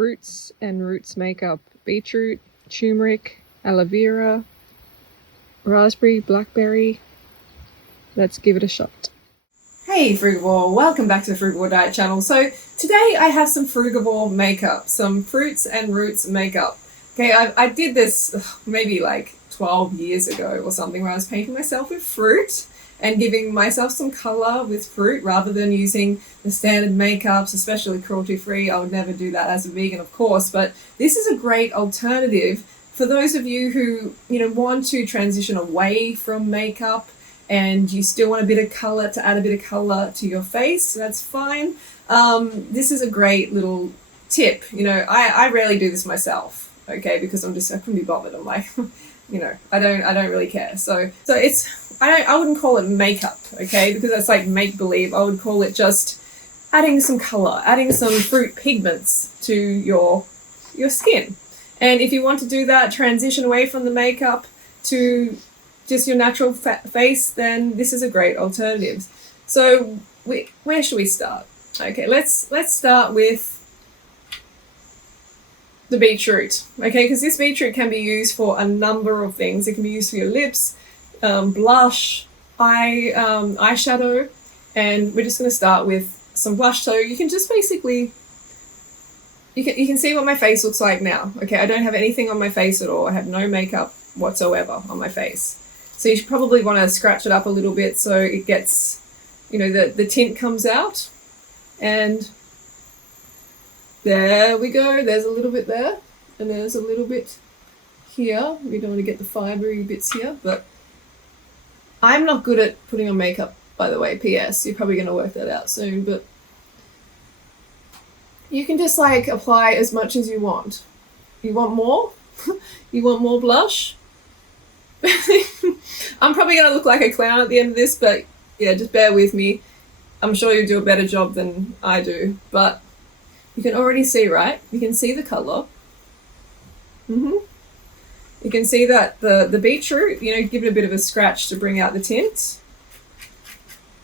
fruits and roots makeup: beetroot, turmeric, aloe vera, raspberry, blackberry. Let's give it a shot. Hey Frugivore, welcome back to the Frugivore Diet channel. So today I have some Frugivore makeup, some fruits and roots makeup. Okay, I did this maybe like 12 years ago or something, where I was painting myself with fruit and giving myself some color with fruit rather than using the standard makeups, especially cruelty-free. I would never do that as a vegan, of course, but this is a great alternative for those of you who, want to transition away from makeup and you still want a bit of color, to add a bit of color to your face. That's fine. This is a great little tip. I rarely do this myself, okay, because I couldn't be bothered. I'm like, I don't really care. So it's, I wouldn't call it makeup, okay, because that's like make believe. I would call it just adding some color, adding some fruit pigments to your skin. And if you want to do that, transition away from the makeup to just your natural face, then this is a great alternative. So where should we start? Okay, let's start with the beetroot, okay, because this beetroot can be used for a number of things. It can be used for your lips, blush, eyeshadow, and we're just going to start with some blush. So you can just basically, you can see what my face looks like now. Okay, I don't have anything on my face at all. I have no makeup whatsoever on my face. So you should probably want to scratch it up a little bit so it gets, the tint comes out. And there we go. There's a little bit there. And there's a little bit here. We don't want to get the fibery bits here. But I'm not good at putting on makeup, by the way. P.S. You're probably going to work that out soon. But you can just apply as much as you want. You want more? You want more blush? I'm probably going to look like a clown at the end of this, but yeah, just bear with me. I'm sure you'll do a better job than I do, but you can already see, right? You can see the color. You can see that the beetroot, give it a bit of a scratch to bring out the tint.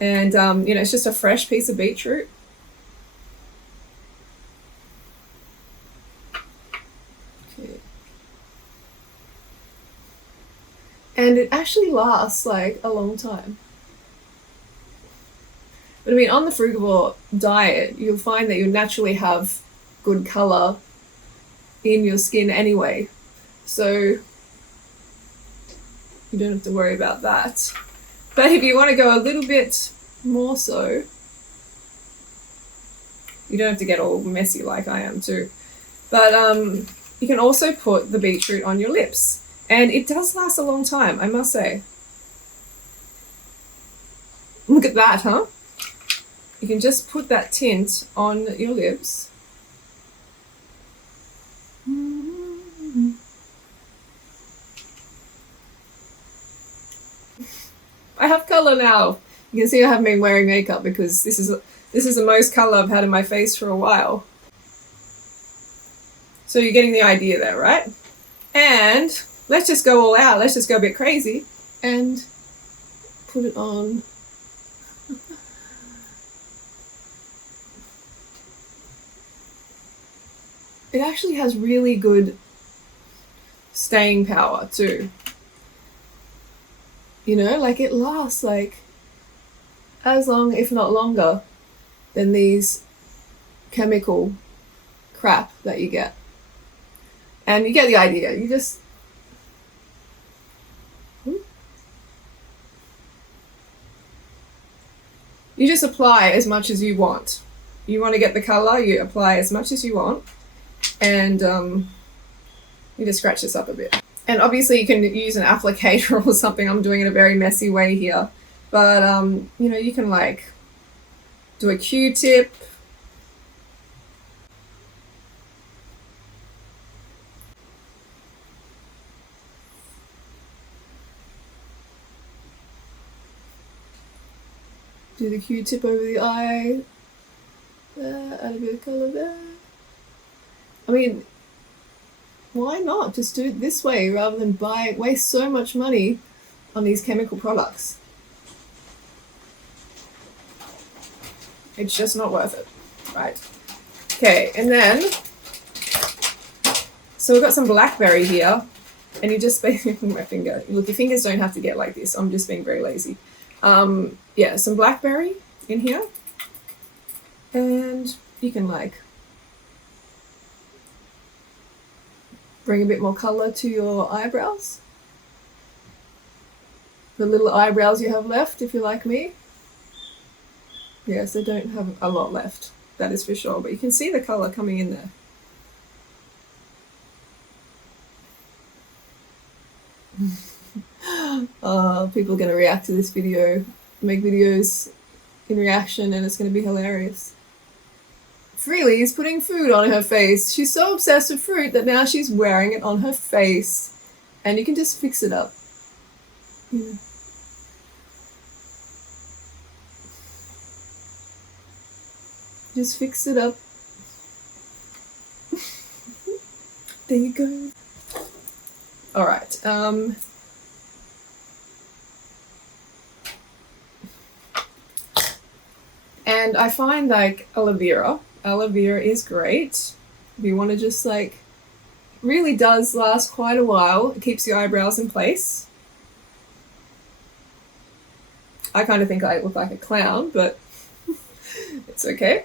And, it's just a fresh piece of beetroot. And it actually lasts a long time. But on the Frugivore diet, you'll find that you'll naturally have good color in your skin anyway. So you don't have to worry about that. But if you want to go a little bit more so, you don't have to get all messy like I am too. But you can also put the beetroot on your lips. And it does last a long time, I must say. Look at that, huh? You can just put that tint on your lips. I have color now. You can see I haven't been wearing makeup because this is the most color I've had in my face for a while. So you're getting the idea there, right? And let's just go all out. Let's just go a bit crazy and put it on. It actually has really good staying power too. It lasts as long, if not longer, than these chemical crap that you get. And you get the idea. You just apply as much as you want. You want to get the color, you apply as much as you want. And you just scratch this up a bit. And obviously you can use an applicator or something. I'm doing it a very messy way here. But, you can do a Q-tip. Do the Q-tip over the eye. Add a bit of color there. Why not just do it this way rather than waste so much money on these chemical products? It's just not worth it, right? Okay, and then So we've got some blackberry here, and you just basically my finger. Look, your fingers don't have to get like this. I'm just being very lazy. Yeah, some blackberry in here, and you can like bring a bit more color to your eyebrows. The little eyebrows you have left, if you're like me. Yes, I don't have a lot left, that is for sure, but you can see the color coming in there. People are going to react to this video, make videos in reaction, and it's going to be hilarious. Freelee is putting food on her face. She's so obsessed with fruit that now she's wearing it on her face, and you can just fix it up. Yeah. Just fix it up. There you go. Alright, and I find like aloe vera is great. If you want to just like, really does last quite a while. It keeps your eyebrows in place. I kind of think I look like a clown, but it's okay.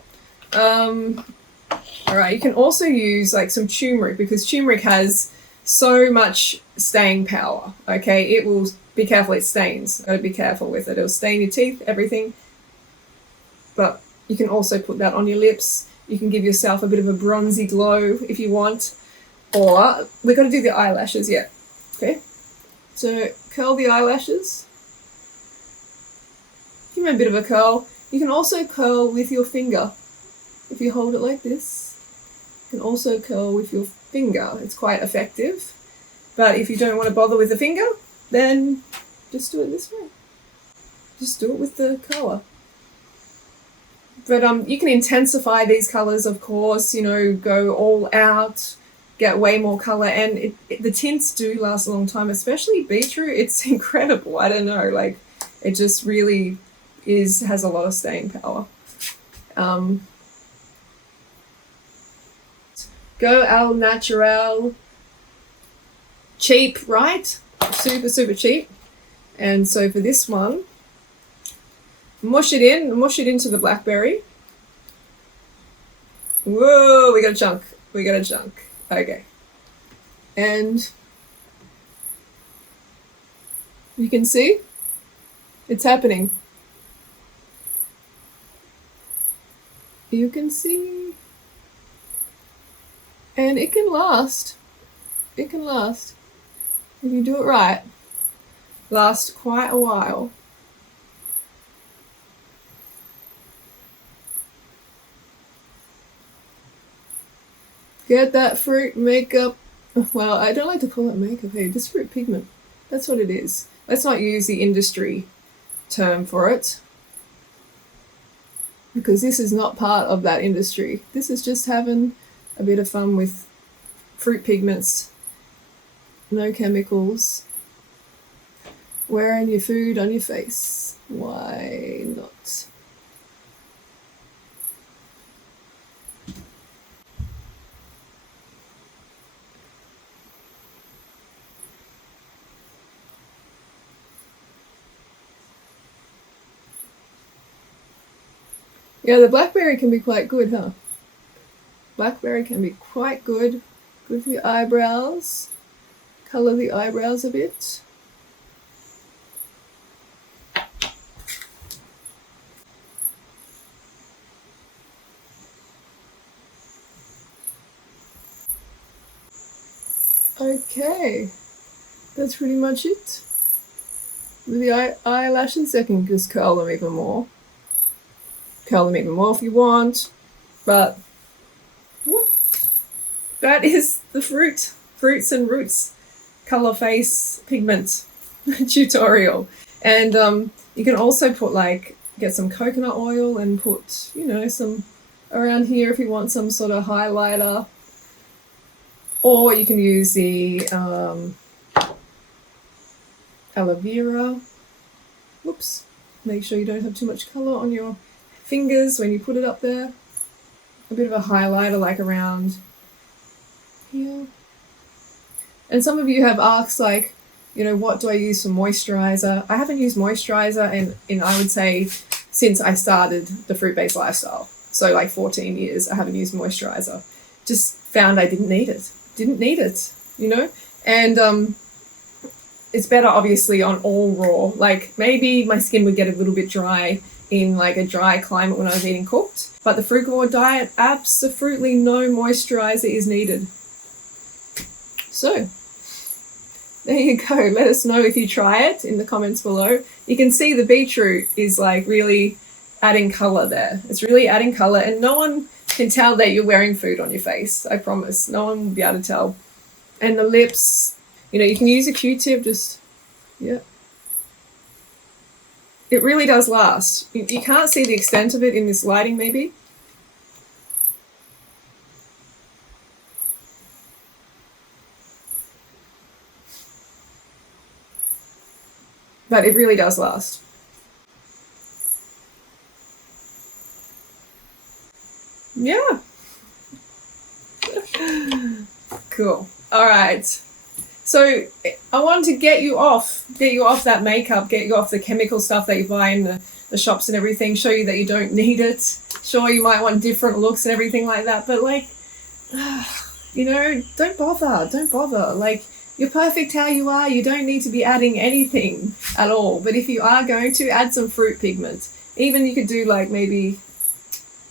Alright, you can also use like some turmeric, because turmeric has so much staying power. Okay, it will, be careful, it stains. Gotta be careful with it. It'll stain your teeth, everything. But you can also put that on your lips. You can give yourself a bit of a bronzy glow if you want. Or, we've got to do the eyelashes yet. Okay, so curl the eyelashes. Give them a bit of a curl. You can also curl with your finger. If you hold it like this, you can also curl with your finger. It's quite effective. But if you don't want to bother with the finger, then just do it this way. Just do it with the curler. But you can intensify these colours, of course, you know, go all out, get way more colour, and the tints do last a long time, especially beetroot. It's incredible. I don't know, like, it just really has a lot of staying power. Go al natural. Cheap, right? Super, super cheap. And so for this one, mush it into the blackberry. Whoa, we got a chunk. Okay. And you can see it's happening. You can see. And it can last. It can last. If you do it right. Last quite a while. Get that fruit makeup. Well, I don't like to call it makeup. Hey, this fruit pigment. That's what it is. Let's not use the industry term for it, because this is not part of that industry. This is just having a bit of fun with fruit pigments. No chemicals. Wearing your food on your face. Why not? Yeah, the blackberry can be quite good, huh? Blackberry can be quite good. Good for your eyebrows. Colour the eyebrows a bit. Okay, that's pretty much it. With the eyelashes, I can just curl them even more. Curl them even more if you want, but that is the fruits and roots color face pigment tutorial. And you can also put get some coconut oil and put, you know, some around here if you want some sort of highlighter. Or you can use the aloe vera. Whoops. Make sure you don't have too much color on your fingers when you put it up there. A bit of a highlighter like around here. And some of you have asked, like, you know, what do I use for moisturizer? I haven't used moisturizer in I would say since I started the fruit-based lifestyle. So like 14 years, I haven't used moisturizer. Just found I didn't need it. Didn't need it, you know? And it's better obviously on all raw. Like maybe my skin would get a little bit dry in like a dry climate when I was eating cooked. But the Frugivore diet, absolutely no moisturizer is needed. So there you go. Let us know if you try it in the comments below. You can see the beetroot is like really adding color there. It's really adding color, and no one can tell that you're wearing food on your face. I promise. No one will be able to tell. And the lips, you know, you can use a Q-tip, just, yeah. It really does last. You can't see the extent of it in this lighting maybe. But it really does last. Yeah. Cool. All right. So I want to get you off that makeup, get you off the chemical stuff that you buy in the shops and everything, show you that you don't need it. Sure, you might want different looks and everything like that, but like, you know, don't bother. Like, you're perfect how you are. You don't need to be adding anything at all. But if you are going to, add some fruit pigment. Even you could do like maybe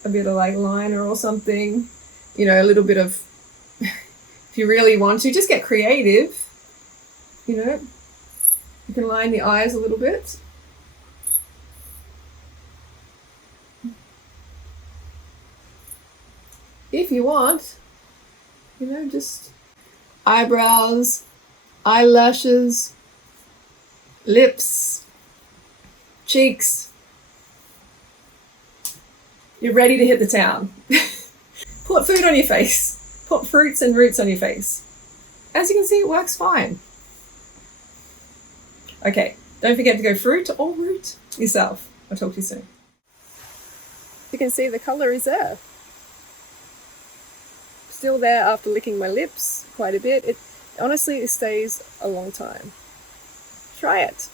a bit of like liner or something, you know, a little bit of, if you really want to, just get creative, you know. You can line the eyes a little bit. If you want, you know, just eyebrows, eyelashes, lips, cheeks. You're ready to hit the town. Put food on your face. Put fruits and roots on your face. As you can see, it works fine. Okay, don't forget to go fruit or root yourself. I'll talk to you soon. You can see the colour is there. Still there after licking my lips quite a bit. Honestly, it stays a long time. Try it.